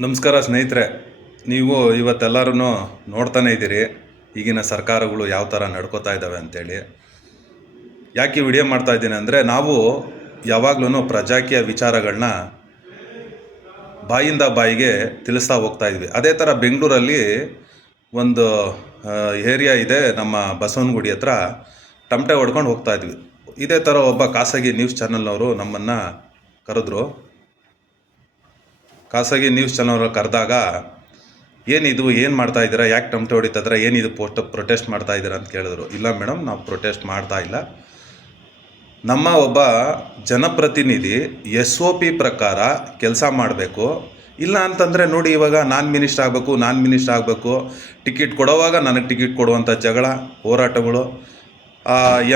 ನಮಸ್ಕಾರ ಸ್ನೇಹಿತರೆ, ನೀವು ಇವತ್ತೆಲ್ಲರೂ ನೋಡ್ತಾನೆ ಇದ್ದೀರಿ. ಈಗಿನ ಸರ್ಕಾರಗಳು ಯಾವ ಥರ ನಡ್ಕೋತಾ ಇದ್ದಾವೆ ಅಂತೇಳಿ. ಯಾಕೆ ವಿಡಿಯೋ ಮಾಡ್ತಾ ಇದ್ದೀನಿ ಅಂದರೆ, ನಾವು ಯಾವಾಗ್ಲೂ ಪ್ರಜಾಕೀಯ ವಿಚಾರಗಳನ್ನ ಬಾಯಿಂದ ಬಾಯಿಗೆ ತಿಳಿಸ್ತಾ ಹೋಗ್ತಾ ಇದ್ವಿ. ಅದೇ ಥರ ಬೆಂಗಳೂರಲ್ಲಿ ಒಂದು ಏರಿಯಾ ಇದೆ ನಮ್ಮ ಬಸವನಗುಡಿ ಹತ್ರ. ಟಮಟೆ ಹೊಡ್ಕೊಂಡು ಹೋಗ್ತಾ ಇದ್ವಿ. ಇದೇ ಥರ ಒಬ್ಬ ಖಾಸಗಿ ನ್ಯೂಸ್ ಚಾನಲ್ನವರು ನಮ್ಮನ್ನು ಕರೆದ್ರು. ಖಾಸಗಿ ನ್ಯೂಸ್ ಚಾನಲ್ ಕರೆದಾಗ ಏನಿದು ಏನು ಮಾಡ್ತಾ ಇದ್ದೀರಾ? ಯಾಕೆ ಟಮಟೆ ಹೊಡಿತಿದ್ರೆ ಏನಿದು ಪೋಸ್ಟ್ ಪ್ರೊಟೆಸ್ಟ್ ಮಾಡ್ತಾ ಇದ್ದೀರಾ? ಅಂತ ಕೇಳಿದ್ರು. ಇಲ್ಲ ಮೇಡಮ್ ನಾವು ಪ್ರೊಟೆಸ್ಟ್ ಮಾಡ್ತಾ ಇಲ್ಲ. ನಮ್ಮ ಒಬ್ಬ ಜನಪ್ರತಿನಿಧಿ ಎಸ್ ಒ ಪಿ ಪ್ರಕಾರ ಕೆಲಸ ಮಾಡಬೇಕು. ಇಲ್ಲ ಅಂತಂದರೆ ನೋಡಿ ಇವಾಗ ನಾನು ಮಿನಿಸ್ಟರ್ ಆಗಬೇಕು, ನಾನು ಮಿನಿಸ್ಟರ್ ಆಗಬೇಕು. ಟಿಕೆಟ್ ಕೊಡೋವಾಗ ನನಗೆ ಟಿಕೆಟ್ ಕೊಡುವಂಥ ಜಗಳ, ಹೋರಾಟಗಳು.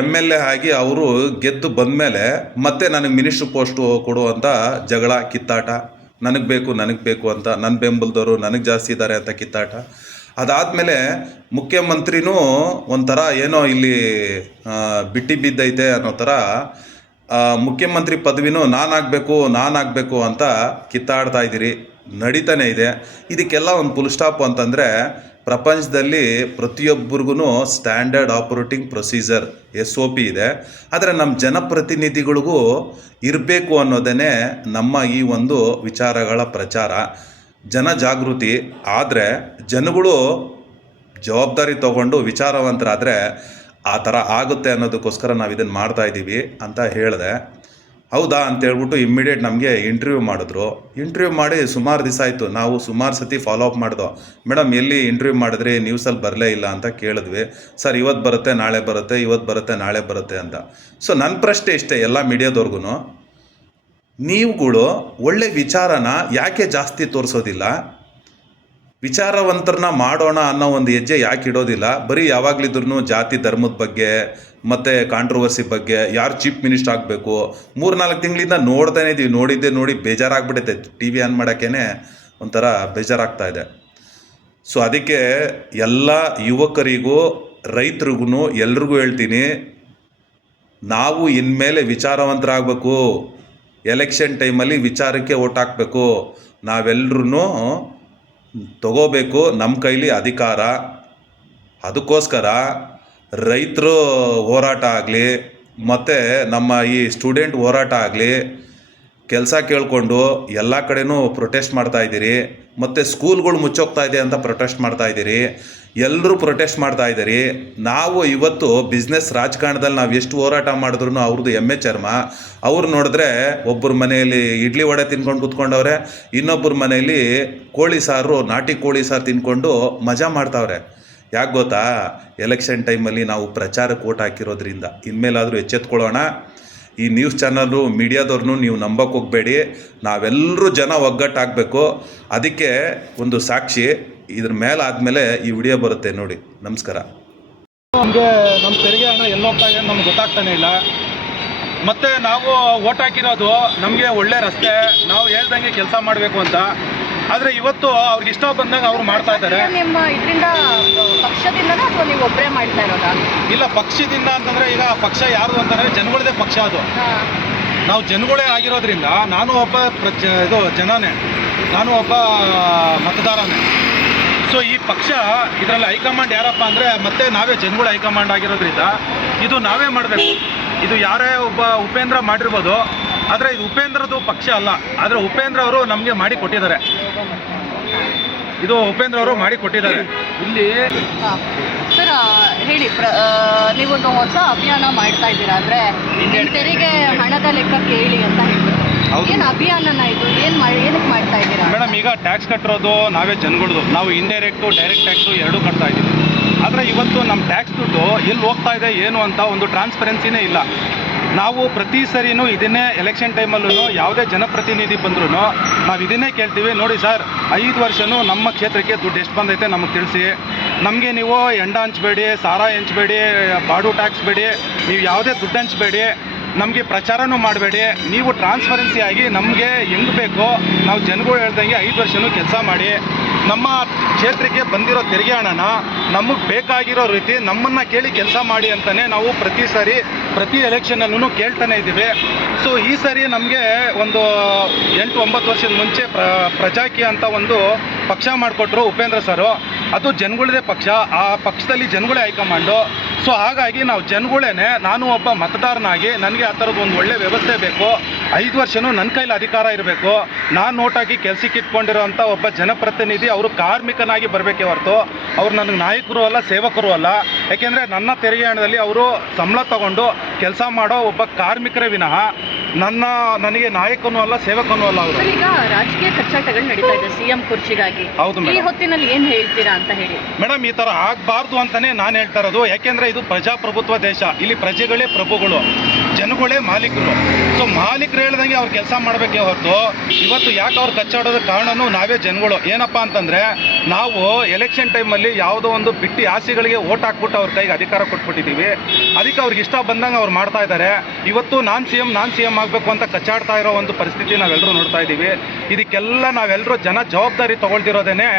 ಎಂ ಎಲ್ ಎ ಆಗಿ ಅವರು ಗೆದ್ದು ಬಂದಮೇಲೆ ಮತ್ತೆ ನನಗೆ ಮಿನಿಸ್ಟ್ರ್ ಪೋಸ್ಟು ಕೊಡುವಂಥ ಜಗಳ, ಕಿತ್ತಾಟ. ನನಗೆ ಬೇಕು ನನಗೆ ಬೇಕು ಅಂತ ನನ್ನ ಬೆಂಬಲದವರು ನನಗೆ ಜಾಸ್ತಿ ಇದ್ದಾರೆ ಅಂತ ಕಿತ್ತಾಟ. ಅದಾದಮೇಲೆ ಮುಖ್ಯಮಂತ್ರಿನೂ ಒಂಥರ ಏನೋ ಇಲ್ಲಿ ಬಿಟ್ಟಿ ಬಿದ್ದೈತೆ ಅನ್ನೋ ಥರ ಮುಖ್ಯಮಂತ್ರಿ ಪದವಿನೂ ನಾನಾಗಬೇಕು ನಾನಾಗಬೇಕು ಅಂತ ಕಿತ್ತಾಡ್ತಾ ಇದ್ದೀರಿ. ನಡೀತಾನೆ ಇದೆ. ಇದಕ್ಕೆಲ್ಲ ಒಂದು ಫುಲ್ ಸ್ಟಾಪ್ ಅಂತಂದರೆ ಪ್ರಪಂಚದಲ್ಲಿ ಪ್ರತಿಯೊಬ್ಬರಿಗೂ standard operating procedure S O P ಇದೆ. ಆದರೆ ನಮ್ಮ ಜನಪ್ರತಿನಿಧಿಗಳಿಗೂ ಇರಬೇಕು ಅನ್ನೋದೇ ನಮ್ಮ ಈ ಒಂದು ವಿಚಾರಗಳ ಪ್ರಚಾರ. ಜನ ಜಾಗೃತಿ. ಆದರೆ ಜನಗಳು ಜವಾಬ್ದಾರಿ ತಗೊಂಡು ವಿಚಾರವಂತರಾದರೆ ಆ ಥರ ಆಗುತ್ತೆ ಅನ್ನೋದಕ್ಕೋಸ್ಕರ ನಾವು ಇದನ್ನು ಮಾಡ್ತಾ ಇದ್ದೀವಿ ಅಂತ ಹೇಳಿದೆ. ಹೌದಾ ಅಂತ ಹೇಳ್ಬಿಟ್ಟು ಇಮ್ಮಿಡಿಯೇಟ್ ನಮಗೆ ಇಂಟರ್ವ್ಯೂ ಮಾಡಿದ್ರು. ಇಂಟರ್ವ್ಯೂ ಮಾಡಿ ಸುಮಾರು ದಿವಸ ಆಯಿತು. ನಾವು ಸುಮಾರು ಸತಿ ಫಾಲೋ ಅಪ್ ಮಾಡಿದ್ವು ಮೇಡಮ್, ಎಲ್ಲಿ ಇಂಟರ್ವ್ಯೂ ಮಾಡಿದ್ರಿ? ನ್ಯೂಸಲ್ಲಿ ಬರಲೇ ಇಲ್ಲ ಅಂತ ಕೇಳಿದ್ವಿ. ಸರ್ ಇವತ್ತು ಬರುತ್ತೆ, ನಾಳೆ ಬರುತ್ತೆ ಇವತ್ತು ಬರುತ್ತೆ, ನಾಳೆ ಬರುತ್ತೆ ಅಂತ. ಸೊ ನನ್ನ ಪ್ರಶ್ನೆ ಇಷ್ಟೇ ಎಲ್ಲ ಮೀಡಿಯಾದವ್ರಿಗೂ ನೀವುಗಳು ಒಳ್ಳೆ ವಿಚಾರನ ಯಾಕೆ ಜಾಸ್ತಿ ತೋರಿಸೋದಿಲ್ಲ? ವಿಚಾರವಂತರನ್ನ ಮಾಡೋಣ ಅನ್ನೋ ಒಂದು ಹೆಜ್ಜೆ ಯಾಕೆ ಇಡೋದಿಲ್ಲ? ಬರೀ ಯಾವಾಗಲಿದ್ರು ಜಾತಿ, ಧರ್ಮದ ಬಗ್ಗೆ, ಮತ್ತು ಕಾಂಟ್ರವರ್ಸಿ ಬಗ್ಗೆ ಯಾರು ಚೀಫ್ ಮಿನಿಸ್ಟರ್ ಆಗಬೇಕು? ಮೂರು ನಾಲ್ಕು ತಿಂಗಳಿಂದ ನೋಡ್ತಾನೆ ಇದ್ದೀವಿ ನೋಡಿದ್ದೆ ನೋಡಿ ಬೇಜಾರಾಗ್ಬಿಟ್ಟೈತೆ ಟಿ ವಿ ಆನ್ ಮಾಡೋಕ್ಕೇ ಒಂಥರ ಬೇಜಾರಾಗ್ತಾ ಇದೆ. ಸೊ ಅದಕ್ಕೆ ಎಲ್ಲ ಯುವಕರಿಗೂ, ರೈತರಿಗೂ, ಎಲ್ರಿಗೂ ಹೇಳ್ತೀನಿ, ನಾವು ಇನ್ಮೇಲೆ ವಿಚಾರವಂತರಾಗಬೇಕು. ಎಲೆಕ್ಷನ್ ಟೈಮಲ್ಲಿ ವಿಚಾರಕ್ಕೆ ಓಟ್ ಹಾಕಬೇಕು. ನಾವೆಲ್ಲರೂ ತಗೋಬೇಕು ನಮ್ಮ ಕೈಲಿ ಅಧಿಕಾರ. ಅದಕ್ಕೋಸ್ಕರ ರೈತರು ಹೋರಾಟ ಆಗಲಿ ಮತ್ತು ನಮ್ಮ ಈ ಸ್ಟೂಡೆಂಟ್ ಹೋರಾಟ ಆಗಲಿ ಕೆಲಸ ಕೇಳಿಕೊಂಡು ಎಲ್ಲ ಕಡೆನೂ ಪ್ರೊಟೆಸ್ಟ್ ಮಾಡ್ತಾ ಇದ್ದೀರಿ, ಮತ್ತು ಸ್ಕೂಲ್ಗಳು ಮುಚ್ಚೋಗ್ತಾ ಇದೆ ಅಂತ ಪ್ರೊಟೆಸ್ಟ್ ಮಾಡ್ತಾ ಇದ್ದೀರಿ ಎಲ್ಲರೂ ಪ್ರೊಟೆಸ್ಟ್ ಮಾಡ್ತಾ ಇದ್ದೀರಿ. ನಾವು ಇವತ್ತು ಬಿಸ್ನೆಸ್ ರಾಜಕಾರಣದಲ್ಲಿ ನಾವು ಎಷ್ಟು ಹೋರಾಟ ಮಾಡಿದ್ರು ಅವ್ರದ್ದು ಎಮ್ಮೆ ಚರ್ಮ. ಅವ್ರು ನೋಡಿದ್ರೆ ಒಬ್ಬರ ಮನೆಯಲ್ಲಿ ಇಡ್ಲಿ ವಡೆ ತಿನ್ಕೊಂಡು ಕುತ್ಕೊಂಡವ್ರೆ, ಇನ್ನೊಬ್ಬರ ಮನೆಯಲ್ಲಿ ಕೋಳಿ ಸಾರು, ನಾಟಿ ಕೋಳಿ ಸಾರು ತಿನ್ಕೊಂಡು ಮಜಾ ಮಾಡ್ತಾವ್ರೆ. ಯಾಕೆ ಗೊತ್ತಾ? ಎಲೆಕ್ಷನ್ ಟೈಮಲ್ಲಿ ನಾವು ಪ್ರಚಾರಕ್ಕೆ ಓಟ್ ಹಾಕಿರೋದ್ರಿಂದ. ಇನ್ಮೇಲಾದರೂ ಎಚ್ಚೆತ್ಕೊಳ್ಳೋಣ. ಈ ನ್ಯೂಸ್ ಚಾನಲ್ಲು ಮೀಡಿಯಾದವ್ರನ್ನೂ ನೀವು ನಂಬಕ್ಕೆ ಹೋಗಬೇಡಿ. ನಾವೆಲ್ಲರೂ ಜನ ಒಗ್ಗಟ್ಟಾಗಬೇಕು. ಅದಕ್ಕೆ ಒಂದು ಸಾಕ್ಷಿ ಇದ್ರ ಮೇಲೆ ಆದಮೇಲೆ ಈ ವಿಡಿಯೋ ಬರುತ್ತೆ ನೋಡಿ. ನಮಸ್ಕಾರ. ನಮಗೆ ನಮ್ಮ ತೆರಿಗೆ ಹಣ ಎಲ್ಲಿ ಹೋಗ್ತಾ ಇದೆ ನಮ್ಗೆ ಗೊತ್ತಾಗ್ತಾನೆ ಇಲ್ಲ. ಮತ್ತು ನಾವು ಓಟ್ ಹಾಕಿರೋದು ನಮಗೆ ಒಳ್ಳೆ ರಸ್ತೆ. ನಾವು ಹೇಳ್ದಂಗೆ ಕೆಲಸ ಮಾಡಬೇಕು ಅಂತ. ಆದರೆ ಇವತ್ತು ಅವ್ರಿಗೆ ಇಷ್ಟ ಬಂದಾಗ ಅವ್ರು ಮಾಡ್ತಾ ಇದ್ದಾರೆ. ನಿಮ್ಮ ಇದರಿಂದ ಪಕ್ಷದಿಂದನಾ ಅಥವಾ ನೀವು ಒಬ್ಬರೇ ಮಾಡ್ತಾ ಇರೋದಾ? ಇಲ್ಲ ಪಕ್ಷದಿಂದ ಅಂತಂದ್ರೆ ಈಗ ಪಕ್ಷ ಯಾರು ಅಂತಂದ್ರೆ ಜನಗಳದೇ ಪಕ್ಷ ಅದು. ನಾವು ಜನಗಳೇ ಆಗಿರೋದ್ರಿಂದ ನಾನು ಒಬ್ಬ ಪ್ರಚ ಇದು ಜನನೇ. ನಾನು ಒಬ್ಬ ಮತದಾರನೇ. ಸೊ ಈ ಪಕ್ಷ ಇದರಲ್ಲಿ ಹೈಕಮಾಂಡ್ ಯಾರಪ್ಪ ಅಂದರೆ ಮತ್ತೆ ನಾವೇ ಜನಗಳು ಹೈಕಮಾಂಡ್ ಆಗಿರೋದ್ರಿಂದ ಇದು ನಾವೇ ಮಾಡಬೇಕು. ಇದು ಯಾರೇ ಒಬ್ಬ ಉಪೇಂದ್ರ ಮಾಡಿರ್ಬೋದು ಆದರೆ ಇದು ಉಪೇಂದ್ರದು ಪಕ್ಷ ಅಲ್ಲ. ಆದರೆ ಉಪೇಂದ್ರ ಅವರು ನಮಗೆ ಮಾಡಿ ಕೊಟ್ಟಿದ್ದಾರೆ. ಇದು ಉಪೇಂದ್ರ ಅವರು ಮಾಡಿ ಕೊಟ್ಟಿದ್ದಾರೆ. ಇಲ್ಲಿ ಸರ್ ಹೇಳಿ ನೀವೊಂದು ಹೊಸ ಅಭಿಯಾನ ಮಾಡ್ತಾ ಇದ್ದೀರಾ ಅಂದ್ರೆ ತೆರಿಗೆ ಹಣದ ಲೆಕ್ಕ ಕೇಳಿ ಅಂತ ಹೇಳಿದ್ರು ಏನು ಏನ್ ಅಭಿಯಾನನ ಇದು? ಏನ್ ಮಾಡಿ ಏನಕ್ಕೆ ಮಾಡ್ತಾ ಇದ್ದೀರಾ? ಮೇಡಮ್ ಈಗ ಟ್ಯಾಕ್ಸ್ ಕಟ್ಟಿರೋದು ನಾವೇ ಜನಗಳದು. ನಾವು ಇಂಡೈರೆಕ್ಟು ಡೈರೆಕ್ಟ್ ಟ್ಯಾಕ್ಸು ಎರಡೂ ಕಟ್ತಾ ಇದ್ದೀವಿ. ಆದರೆ ಇವತ್ತು ನಮ್ಮ ಟ್ಯಾಕ್ಸ್ ದುಡ್ಡು ಎಲ್ಲಿ ಹೋಗ್ತಾ ಇದೆ ಏನು ಅಂತ ಒಂದು ಟ್ರಾನ್ಸ್ಪರೆನ್ಸಿನೇ ಇಲ್ಲ. ನಾವು ಪ್ರತಿ ಸರಿನೂ ಇದನ್ನೇ ಎಲೆಕ್ಷನ್ ಟೈಮಲ್ಲೂ ಯಾವುದೇ ಜನಪ್ರತಿನಿಧಿ ಬಂದ್ರೂ ನಾವು ಇದನ್ನೇ ಕೇಳ್ತೀವಿ. ನೋಡಿ ಸರ್, ಐದು ವರ್ಷನೂ ನಮ್ಮ ಕ್ಷೇತ್ರಕ್ಕೆ ದುಡ್ಡು ಎಷ್ಟು ಬಂದೈತೆ ನಮಗೆ ತಿಳಿಸಿ. ನಮಗೆ ನೀವು ಎಂಡ ಹಂಚಬೇಡಿ, ಸಾರ ಹಂಚಬೇಡಿ, ಬಾಡು ಟ್ಯಾಕ್ಸ್ ಬೇಡಿ ನೀವು ಯಾವುದೇ ದುಡ್ಡು ಹಂಚಬೇಡಿ, ನಮಗೆ ಪ್ರಚಾರನೂ ಮಾಡಬೇಡಿ. ನೀವು ಟ್ರಾನ್ಸ್ಪರೆನ್ಸಿ ಆಗಿ ನಮಗೆ ಹೆಂಗೆ ಬೇಕೋ ನಾವು ಜನಗಳು ಹೇಳ್ದಂಗೆ ಐದು ವರ್ಷನೂ ಕೆಲಸ ಮಾಡಿ. ನಮ್ಮ ಕ್ಷೇತ್ರಕ್ಕೆ ಬಂದಿರೋ ತೆರಿಗೆ ಹಣನ ನಮಗೆ ಬೇಕಾಗಿರೋ ರೀತಿ ನಮ್ಮನ್ನು ಕೇಳಿ ಕೆಲಸ ಮಾಡಿ ಅಂತಲೇ ನಾವು ಪ್ರತಿ ಸಾರಿ ಪ್ರತಿ ಎಲೆಕ್ಷನಲ್ಲೂ ಕೇಳ್ತಾನೆ ಇದ್ದೀವಿ. ಸೊ ಈ ಸರಿ ನಮಗೆ ಒಂದು ಎಂಟು ಒಂಬತ್ತು ವರ್ಷದ ಮುಂಚೆ ಪ್ರ, ಪ್ರಜಾಕೀಯ ಅಂತ ಒಂದು ಪಕ್ಷ ಮಾಡಿಕೊಟ್ರು ಉಪೇಂದ್ರ ಸರು. ಅದು ಜನಗಳದೇ ಪಕ್ಷ. ಆ ಪಕ್ಷದಲ್ಲಿ ಜನಗಳೇ ಹೈಕಮಾಂಡು. ಸೊ ಹಾಗಾಗಿ ನಾವು ಜನಗಳೇನೆ, ನಾನು ಒಬ್ಬ ಮತದಾರನಾಗಿ, ನನಗೆ ಆ ಥರದ್ದು ಒಂದು ಒಳ್ಳೆ ವ್ಯವಸ್ಥೆ ಬೇಕು. ಐದು ವರ್ಷನೂ ನನ್ನ ಕೈಲಿ ಅಧಿಕಾರ ಇರಬೇಕು. ನಾನು ನೋಟಾಗಿ ಕೆಲಸಕ್ಕೆ ಇಟ್ಕೊಂಡಿರೋಂಥ ಒಬ್ಬ ಜನಪ್ರತಿನಿಧಿ ಅವರು ಕಾರ್ಮಿಕನಾಗಿ ಬರಬೇಕೇ ಹೊರತು ಅವ್ರು ನನಗೆ ನಾಯಕರು ಅಲ್ಲ ಸೇವಕರು ಅಲ್ಲ. ಯಾಕೆಂದರೆ ನನ್ನ ತೆರಿಗೆ ಹಣದಲ್ಲಿ ಅವರು ಸಂಬಳ ತಗೊಂಡು ಕೆಲಸ ಮಾಡೋ ಒಬ್ಬ ಕಾರ್ಮಿಕರೇ ವಿನಃ ನನ್ನ ನನಗೆ ನಾಯಕನೂ ಅಲ್ಲ ಸೇವಕನೂ ಅಲ್ಲ ಅವರು. ಈಗ ರಾಜಕೀಯ ಕಚ್ಚಾಟಗಳು ನಡೀತಾ ಇದೆ ಸಿಎಂ ಕುರ್ಚಿಗಾಗಿ. ಹೌದು ಈ ಹೊತ್ತಿನಲ್ಲಿ ಏನು ಹೇಳ್ತೀರಾ ಅಂತ ಹೇಳಿ. ಮೇಡಮ್ ಈ ಥರ ಆಗಬಾರ್ದು ಅಂತಲೇ ನಾನು ಹೇಳ್ತಾ ಇರೋದು. ಯಾಕೆಂದರೆ ಇದು ಪ್ರಜಾಪ್ರಭುತ್ವ ದೇಶ. ಇಲ್ಲಿ ಪ್ರಜೆಗಳೇ ಪ್ರಭುಗಳು. ಜನಗಳೇ ಮಾಲೀಕರು. ಸೊ ಮಾಲೀಕರು ಹೇಳ್ದಂಗೆ ಅವ್ರು ಕೆಲಸ ಮಾಡಬೇಕೇ ಹೊರತು, ಇವತ್ತು ಯಾಕೆ ಅವ್ರು ಕಚ್ಚಾಡೋದ ಕಾರಣನು ನಾವೇ ಜನಗಳು. ಏನಪ್ಪ ಅಂತಂದರೆ, ನಾವು ಎಲೆಕ್ಷನ್ ಟೈಮಲ್ಲಿ ಯಾವುದೋ ಒಂದು ಬಿಟ್ಟಿ ಆಸೆಗಳಿಗೆ ಓಟ್ ಹಾಕ್ಬಿಟ್ಟು ಅವ್ರ ಕೈಗೆ ಅಧಿಕಾರ ಕೊಟ್ಬಿಟ್ಟಿದ್ದೀವಿ. ಅದಕ್ಕೆ ಅವ್ರಿಗೆ ಇಷ್ಟ ಬಂದಂಗೆ ಅವ್ರು ಮಾಡ್ತಾ ಇದ್ದಾರೆ. ಇವತ್ತು ನಾನು ಸಿ ಎಂ ನಾನು ಸಿ ಎಂ ಆಗಬೇಕು ಅಂತ ಕಚ್ಚಾಡ್ತಾ ಇರೋ ಒಂದು ಪರಿಸ್ಥಿತಿ ನಾವೆಲ್ಲರೂ ನೋಡ್ತಾ ಇದ್ದೀವಿ. ಇದಕ್ಕೆಲ್ಲ ನಾವೆಲ್ಲರೂ ಜನ ಜವಾಬ್ದಾರಿ ತಗೊಳ್ತಿರೋದೇನೆ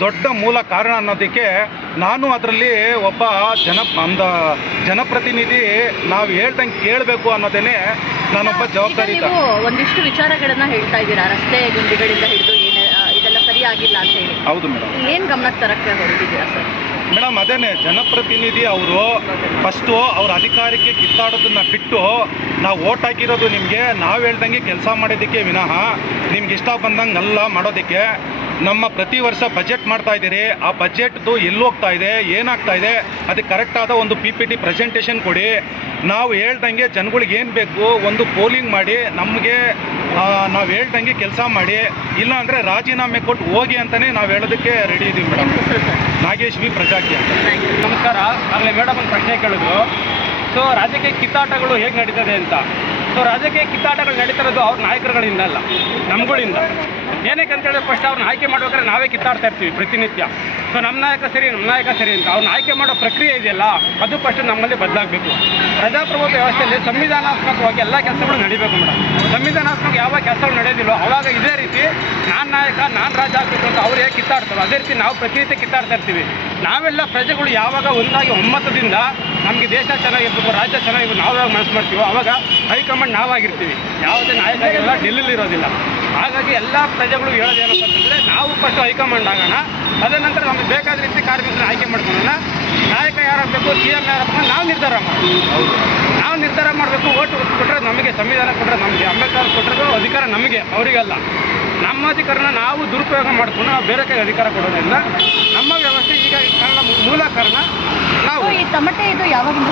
ದೊಡ್ಡ ಮೂಲ ಕಾರಣ ಅನ್ನೋದಕ್ಕೆ ನಾನು ಅದರಲ್ಲಿ ಒಬ್ಬ ಜನ ಅಂದ ಜನಪ್ರತಿನಿಧಿ ನಾವು ಹೇಳ್ದಂಗೆ ಕೇಳಬೇಕು ಅನ್ನೋದೇನೆ ನಾನೊಬ್ಬ ಜವಾಬ್ದಾರಿ ನೀವು ಒಂದಿಷ್ಟು ವಿಚಾರಗಳನ್ನ ಹೇಳ್ತಾ ಇದ್ದೀರಾ? ರಸ್ತೆ ಗುಂಡಿಗಳಿಂದ ಹಿಡಿದು ಏನೇ ಇದೆಲ್ಲ ಸರಿಯಾಗಿಲ್ಲ ಅಂತ ಹೇಳಿ. ಹೌದು ಮೇಡಮ್. ಏನು ಗಮನಕ್ಕೆ ತರಕ್ಕೆ ಹೊರಟಿದ್ದೀರಾ ಸರ್? ಮೇಡಮ್ ಅದೇನೆ ಜನಪ್ರತಿನಿಧಿ ಅವರು ಫಸ್ಟು ಅವ್ರ ಅಧಿಕಾರಕ್ಕೆ ಕಿತ್ತಾಡೋದನ್ನ ಬಿಟ್ಟು ನಾವು ಓಟ್ ಹಾಕಿರೋದು ನಿಮಗೆ ನಾವು ಹೇಳ್ದಂಗೆ ಕೆಲಸ ಮಾಡೋದಕ್ಕೆ ವಿನಃ ನಿಮ್ಗೆ ಇಷ್ಟ ಬಂದಂಗೆ ಅಲ್ಲ ಮಾಡೋದಕ್ಕೆ ನಮ್ಮ ಪ್ರತಿ ವರ್ಷ ಬಜೆಟ್ ಮಾಡ್ತಾ ಇದ್ದೀರಿ. ಆ ಬಜೆಟ್ದು ಎಲ್ಲಿ ಹೋಗ್ತಾ ಇದೆ ಏನಾಗ್ತಾ ಇದೆ ಅದಕ್ಕೆ ಕರೆಕ್ಟಾದ ಒಂದು ಪಿ ಪಿ ಟಿ ಪ್ರೆಸೆಂಟೇಷನ್ ಕೊಡಿ. ನಾವು ಹೇಳ್ದಂಗೆ ಜನಗಳಿಗೆ ಏನು ಬೇಕು ಒಂದು ಪೋಲಿಂಗ್ ಮಾಡಿ ನಮಗೆ ನಾವು ಹೇಳ್ದಂಗೆ ಕೆಲಸ ಮಾಡಿ. ಇಲ್ಲ ಅಂದರೆ ರಾಜೀನಾಮೆ ಕೊಟ್ಟು ಹೋಗಿ ಅಂತಲೇ ನಾವು ಹೇಳೋದಕ್ಕೆ ರೆಡಿ ಇದ್ದೀವಿ ಮೇಡಮ್ ನಾಗೇಶ್ ವಿ ಪ್ರಜಾಕಿ ಅಂತ. ನಮಸ್ಕಾರ. ಆಮೇಲೆ ಮೇಡಮ್ ಒಂದು ಪ್ರಶ್ನೆ ಕೇಳಿದ್ರು. ಸೊ ರಾಜಕೀಯ ಕಿತ್ತಾಟಗಳು ಹೇಗೆ ನಡೀತದೆ ಅಂತ. ಸೊ ರಾಜಕೀಯ ಕಿತ್ತಾಟಗಳು ನಡೀತಿರೋದು ಅವ್ರ ನಾಯಕರುಗಳಿಂದ ಅಲ್ಲ ನಮ್ಗಳಿಂದ. ಏನಕ್ಕೆ ಅಂತೇಳಿ ಫಸ್ಟ್ ಅವ್ರನ್ನ ಆಯ್ಕೆ ಮಾಡ್ಬೇಕಾದ್ರೆ ನಾವೇ ಕಿತ್ತಾಡ್ತಾ ಇರ್ತೀವಿ ಪ್ರತಿನಿತ್ಯ. ಸೊ ನಮ್ಮ ನಾಯಕ ಸರಿ ನಮ್ಮ ನಾಯಕ ಸರಿ ಅಂತ ಅವ್ರನ್ನ ಆಯ್ಕೆ ಮಾಡೋ ಪ್ರಕ್ರಿಯೆ ಇದೆಯಲ್ಲ, ಅದು ಫಸ್ಟ್ ನಮ್ಮಲ್ಲಿ ಬದಲಾಗಬೇಕು. ಪ್ರಜಾಪ್ರಭುತ್ವ ವ್ಯವಸ್ಥೆಯಲ್ಲಿ ಸಂವಿಧಾನಾತ್ಮಕವಾಗಿ ಎಲ್ಲ ಕೆಲಸಗಳು ನಡಿಬೇಕು ಮೇಡಮ್ ಸಂವಿಧಾನಾತ್ಮಕ ಯಾವ ಕೆಲಸಗಳು ನಡೆಯೋದಿಲ್ಲೋ ಅವಾಗ ಇದೇ ರೀತಿ ನಾನು ನಾಯಕ, ನಾನು ರಾಜ ಆಗಬೇಕು ಅಂತ ಅವ್ರು ಹೇಗೆ ಕಿತ್ತಾಡ್ತಾರೋ, ಅದೇ ರೀತಿ ನಾವು ಪ್ರತಿನಿತ್ಯ ಕಿತ್ತಾಡ್ತಾ ಇರ್ತೀವಿ. ನಾವೆಲ್ಲ ಪ್ರಜೆಗಳು ಯಾವಾಗ ಒಂದಾಗಿ ಒಮ್ಮತದಿಂದ ನಮಗೆ ದೇಶ ಚೆನ್ನಾಗಿರ್ಬೇಕು, ರಾಜ್ಯ ಚೆನ್ನಾಗಿರ್ಬೇಕು ನಾವು ಯಾವಾಗ ಮನಸ್ಸು ಮಾಡ್ತೀವೋ, ಅವಾಗ ಹೈಕಮಾಂಡ್ ನಾವಾಗಿರ್ತೀವಿ. ಯಾವುದೇ ನಾಯಕ ಇರೋದಿಲ್ಲ ಹಾಗಾಗಿ ಎಲ್ಲ ಪ್ರಜೆಗಳು ಹೇಳೋದೇನಪ್ಪ ಅಂತಂದರೆ ನಾವು ಫಸ್ಟ್ ಹೈಕಮಾಂಡ್ ಆಗೋಣ. ಅದ ನಂತರ ನಮಗೆ ಬೇಕಾದ ರೀತಿ ಕಾರ್ಮಿಕರನ್ನ ಆಯ್ಕೆ ಮಾಡ್ಕೊಳ್ಳೋಣ. ನಾಯಕ ಯಾರಾಗಬೇಕು ಸಿ ಎಂ ಯಾರಪ್ಪ ನಾವು ನಿರ್ಧಾರ ಮಾಡೋಣ ನಾವು ನಿರ್ಧಾರ ಮಾಡಬೇಕು ಓಟು ಕೊಟ್ಟರೆ ನಮಗೆ ಸಂವಿಧಾನ ಕೊಟ್ಟರೆ ನಮಗೆ ಅಂಬೇಡ್ಕರ್ ಕೊಟ್ಟರೆ ಅಧಿಕಾರ ನಮಗೆ ಅವರಿಗಲ್ಲ. ನಮ್ಮ ಅಧಿಕಾರನ ನಾವು ದುರುಪಯೋಗ ಮಾಡಿಕೊಂಡು ನಾವು ಬೇರೆ ಕೈ ಅಧಿಕಾರ ಕೊಡೋದ್ರಿಂದ ನಮ್ಮ ವ್ಯವಸ್ಥೆ ಈಗ ಕಾರಣ ಮೂಲ ಕಾರಣ ನಾವು. ಈ ತಮಟೆ ಇದು ಯಾವಾಗಿಂದ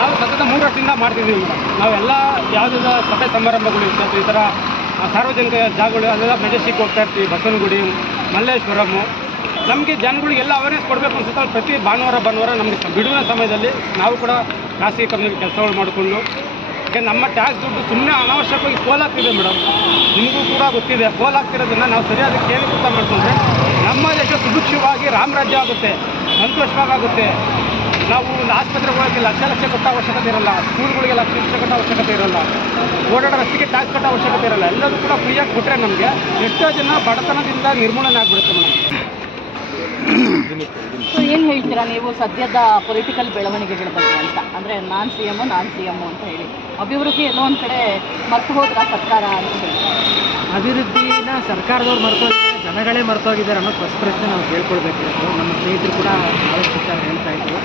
ನಾವು ಸತತ ಮೂರು ವರ್ಷದಿಂದ ಮಾಡ್ತಿದ್ದೀವಿ ಮೇಡಮ್. ನಾವೆಲ್ಲ ಯಾವುದೇ ಸಭೆ ಸಮಾರಂಭಗಳು ಇರ್ತದೆ ಈ ಥರ ಸಾರ್ವಜನಿಕ ಜಾಗಗಳು ಅಲ್ಲೆಲ್ಲ ಮೆಜೆಸ್ಟಿಕ್ ಹೋಗ್ತಾ ಇರ್ತೀವಿ. ಬಸವನಗುಡಿ ಮಲ್ಲೇಶ್ವರಮು ನಮಗೆ ಜನಗಳಿಗೆಲ್ಲ ಅವೇರ್ನೆಸ್ ಕೊಡಬೇಕು ಅನ್ಸುತ್ತೆ. ಪ್ರತಿ ಭಾನುವಾರ ಭಾನುವಾರ ನಮಗೆ ಬಿಡುವಿನ ಸಮಯದಲ್ಲಿ ನಾವು ಕೂಡ ಖಾಸಗಿ ಕಂಪ್ನಿಗೆ ಕೆಲಸಗಳು ಮಾಡಿಕೊಂಡು, ಯಾಕೆ ನಮ್ಮ ಟ್ಯಾಕ್ಸ್ ದುಡ್ಡು ಸುಮ್ಮನೆ ಅನಾವಶ್ಯಕವಾಗಿ ಪೋಲಾಗ್ತಿದೆ ಮೇಡಮ್. ನಿಮಗೂ ಕೂಡ ಗೊತ್ತಿದೆ. ಪೋಲಾಗ್ತಿರೋದನ್ನು ನಾವು ಸರಿಯಾದ ಕೇಂದ್ರೀಕೃತ ಮಾಡಿಕೊಂಡ್ರೆ ನಮ್ಮ ದೇಶ ಸುಭಿಕ್ಷವಾಗಿ ರಾಮರಾಜ್ಯ ಆಗುತ್ತೆ. ಸಂತೋಷವಾಗುತ್ತೆ ನಾವು ಒಂದು ಆಸ್ಪತ್ರೆಗಳಿಗೆ ಲಕ್ಷ ಲಕ್ಷ ಕೊಟ್ಟ ಅವಶ್ಯಕತೆ ಇರಲ್ಲ. ಸ್ಕೂಲ್ಗಳಿಗೆ ಲಕ್ಷ ಲಕ್ಷ ಕೊಟ್ಟ ಅವಶ್ಯಕತೆ ಇರಲ್ಲ. ಓಡಾಡೋ ರಸ್ತೆಗೆ ಟ್ಯಾಕ್ಸ್ ಕಟ್ಟೋ ಅವಶ್ಯಕತೆ ಇರಲ್ಲ. ಎಲ್ಲದೂ ಕೂಡ ಫ್ರೀಯಾಗಿ ಕೊಟ್ಟರೆ ನಮಗೆ ಎಷ್ಟೋ ಜನ ಬಡತನದಿಂದ ನಿರ್ಮೂಲನೆ ಆಗಿಬಿಡುತ್ತೆ ಮೇಡಮ್. ಸೊ ಏನು ಹೇಳ್ತೀರಾ ನೀವು ಸದ್ಯದ ಪೊಲಿಟಿಕಲ್ ಬೆಳವಣಿಗೆಗಳ ಬಗ್ಗೆ ಅಂತ? ಅಂದರೆ ನಾನ್ ಸಿ ಎಮ್ಮು ನಾನ್ ಸಿ ಎಮ್ಮು ಅಂತ ಹೇಳಿ. ಅಭಿವೃದ್ಧಿ ಎಲ್ಲೋ ಒಂದು ಕಡೆ ಮರ್ತು ಹೋದ್ರ ಸರ್ಕಾರ ಅಂತ ಹೇಳಿ? ಅಭಿವೃದ್ಧಿನ ಸರ್ಕಾರದವ್ರು ಮರ್ತೋಗಿದ್ದಾರೆ ಜನಗಳೇ ಮರ್ತೋಗಿದ್ದಾರೆ ಅನ್ನೋ ಫಸ್ಟ್ ಪ್ರಶ್ನೆ ನಾವು ಕೇಳ್ಕೊಳ್ಬೇಕಿತ್ತು ನಮ್ಮ ಸ್ನೇಹಿತರು ಕೂಡ ಭಾಳಷ್ಟು ವಿಚಾರ ಹೇಳ್ತಾ ಇದ್ರು.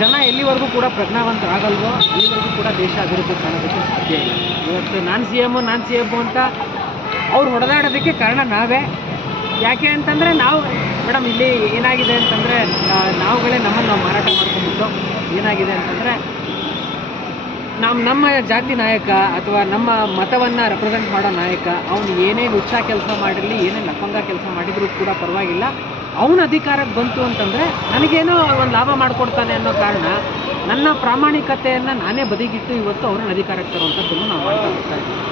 ಜನ ಎಲ್ಲಿವರೆಗೂ ಕೂಡ ಪ್ರಜ್ಞಾವಂತರಾಗಲ್ವೋ ಅಲ್ಲಿವರೆಗೂ ಕೂಡ ದೇಶ ಅಭಿವೃದ್ಧಿ ಕಾಣೋದಕ್ಕೆ ಸಾಧ್ಯ ಇಲ್ಲ. ಇವತ್ತು ನಾನು ಸಿ ಎಮ್ಮು ನಾನು ಸಿ ಎಮ್ಮು ಅಂತ ಅವ್ರು ಹೊಡೆದಾಡೋದಕ್ಕೆ ಕಾರಣ ನಾವೇ. ಯಾಕೆ ಅಂತಂದರೆ ನಾವು, ಮೇಡಮ್, ಇಲ್ಲಿ ಏನಾಗಿದೆ ಅಂತಂದರೆ ನಾವುಗಳೇ ನಮ್ಮನ್ನು ನಾವು ಮಾರಾಟ ಮಾಡ್ಕೊಂಡ್ಬಿಟ್ಟು ಏನಾಗಿದೆ ಅಂತಂದರೆ ನಮ್ಮ ನಮ್ಮ ಜಾತಿ ನಾಯಕ ಅಥವಾ ನಮ್ಮ ಮತವನ್ನು ರೆಪ್ರೆಸೆಂಟ್ ಮಾಡೋ ನಾಯಕ, ಅವನು ಏನೇ ಹುಚ್ಚ ಕೆಲಸ ಮಾಡಿರಲಿ, ಏನೇ ಲಫಂಗ ಕೆಲಸ ಮಾಡಿದರೂ ಕೂಡ ಪರವಾಗಿಲ್ಲ. ಅವನ ಅಧಿಕಾರಕ್ಕೆ ಬಂತು ಅಂತಂದರೆ ನನಗೇನೋ ಒಂದು ಲಾಭ ಮಾಡಿಕೊಡ್ತಾನೆ ಅನ್ನೋ ಕಾರಣ ನನ್ನ ಪ್ರಾಮಾಣಿಕತೆಯನ್ನು ನಾನೇ ಬದಿಗಿಟ್ಟು ಇವತ್ತು ಅವರನ್ನ ಅಧಿಕಾರಕ್ಕೆ ತರುವಂಥದ್ದನ್ನು ನಾವು ಮಾಡ್ತಾ ಹೋಗ್ತಾ ಇದ್ದೀವಿ.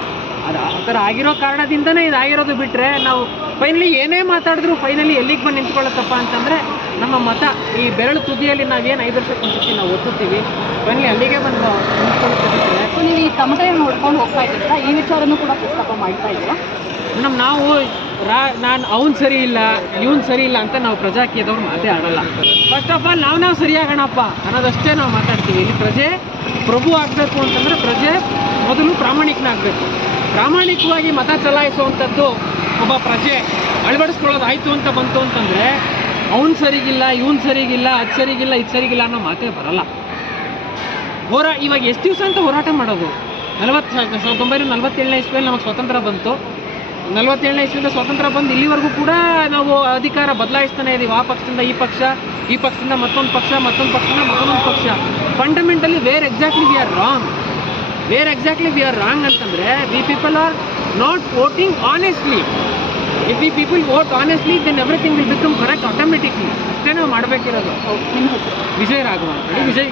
ಅದು ಆ ಥರ ಆಗಿರೋ ಕಾರಣದಿಂದನೇ ಇದು ಆಗಿರೋದು ಬಿಟ್ಟರೆ ನಾವು ಫೈನಲಿ ಏನೇ ಮಾತಾಡಿದ್ರು ಫೈನಲಿ ಎಲ್ಲಿಗೆ ಬಂದು ನಿಂತ್ಕೊಳ್ಳುತ್ತಪ್ಪ ಅಂತಂದರೆ ನಮ್ಮ ಮತ ಈ ಬೆರಳು ತುದಿಯಲ್ಲಿ ನಾವೇನು ಐದು ವರ್ಷಕ್ಕೆ ಒಂದ್ಸತಿ ನಾವು ಒತ್ತುತ್ತೀವಿ ಫೈನಲಿ ಅಲ್ಲಿಗೆ ಬಂದು ನಿಂತ್ಕೊಳ್ಳುತ್ತೆ ಬಿಟ್ಟರೆ ಸೊ ನೀವು ಈ ತಮಟೆ ನೋಡ್ಕೊಂಡು ಹೋಗ್ತಾ ಇದ್ದೀರಾ? ಈ ವಿಚಾರನೂ ಕೂಡ ಪ್ರಸ್ತಾಪ ಮಾಡ್ತಾ ಇದ್ದೀರಾ? ಮೇಡಮ್ ನಾವು ರಾ ನಾನು ಅವ್ನು ಸರಿ ಇಲ್ಲ, ಇವ್ನು ಸರಿ ಇಲ್ಲ ಅಂತ ನಾವು ಪ್ರಜಾಕೀಯದವ್ರು ಮಾತೇ ಆಡಲ್ಲ. ಫಸ್ಟ್ ಆಫ್ ಆಲ್ ನಾವು ನಾವು ಸರಿಯಾಗೋಣಪ್ಪ ಅನ್ನೋದಷ್ಟೇ ನಾವು ಮಾತಾಡ್ತೀವಿ. ಇಲ್ಲಿ ಪ್ರಜೆ ಪ್ರಭು ಆಗಬೇಕು ಅಂತಂದರೆ ಪ್ರಜೆ ಮೊದಲು ಪ್ರಾಮಾಣಿಕನಾಗಬೇಕು. ಪ್ರಾಮಾಣಿಕವಾಗಿ ಮತ ಚಲಾಯಿಸುವಂಥದ್ದು ಒಬ್ಬ ಪ್ರಜೆ. ಅಳವಡಿಸ್ಕೊಳ್ಳೋದಾಯಿತು ಅಂತ ಬಂತು ಅಂತಂದರೆ ಅವ್ನು ಸರಿಗಿಲ್ಲ, ಇವ್ನು ಸರಿಗಿಲ್ಲ, ಅದು ಸರಿಗಿಲ್ಲ, ಇದು ಸರಿಗಿಲ್ಲ ಅನ್ನೋ ಮಾತೇ ಬರಲ್ಲ. ಹೋರಾ ಇವಾಗ ಎಷ್ಟು ದಿವಸ ಅಂತ ಹೋರಾಟ ಮಾಡೋದು? ನಲವತ್ತು ಸಾವಿರದ ಒಂಬೈನೂರ ನಲವತ್ತೇಳನೇ ಇಸ್ವಿಯಲ್ಲಿ ನಮಗೆ ಸ್ವತಂತ್ರ ಬಂತು. ನಲವತ್ತೇಳನೇ ಇಸ್ವಿಯಿಂದ ಸ್ವತಂತ್ರ ಬಂದು ಇಲ್ಲಿವರೆಗೂ ಕೂಡ ನಾವು ಅಧಿಕಾರ ಬದಲಾಯಿಸ್ತಾನೆ ಇದ್ದೀವಿ ಆ ಪಕ್ಷದಿಂದ ಈ ಪಕ್ಷ ಈ ಪಕ್ಷದಿಂದ ಮತ್ತೊಂದು ಪಕ್ಷ ಮತ್ತೊಂದು ಪಕ್ಷದಿಂದ ಮತ್ತೊಂದು ಪಕ್ಷ. Fundamentally where exactly we are wrong where exactly we are wrong ಅಂತಂದರೆ we people are not voting honestly if we people vote honestly then everything will become correct automatically ಅಷ್ಟೇ ನಾವು ಮಾಡಬೇಕಿರೋದು. ವಿಜಯ್ ರಾಘವ ಅಂತ ವಿಜಯ್.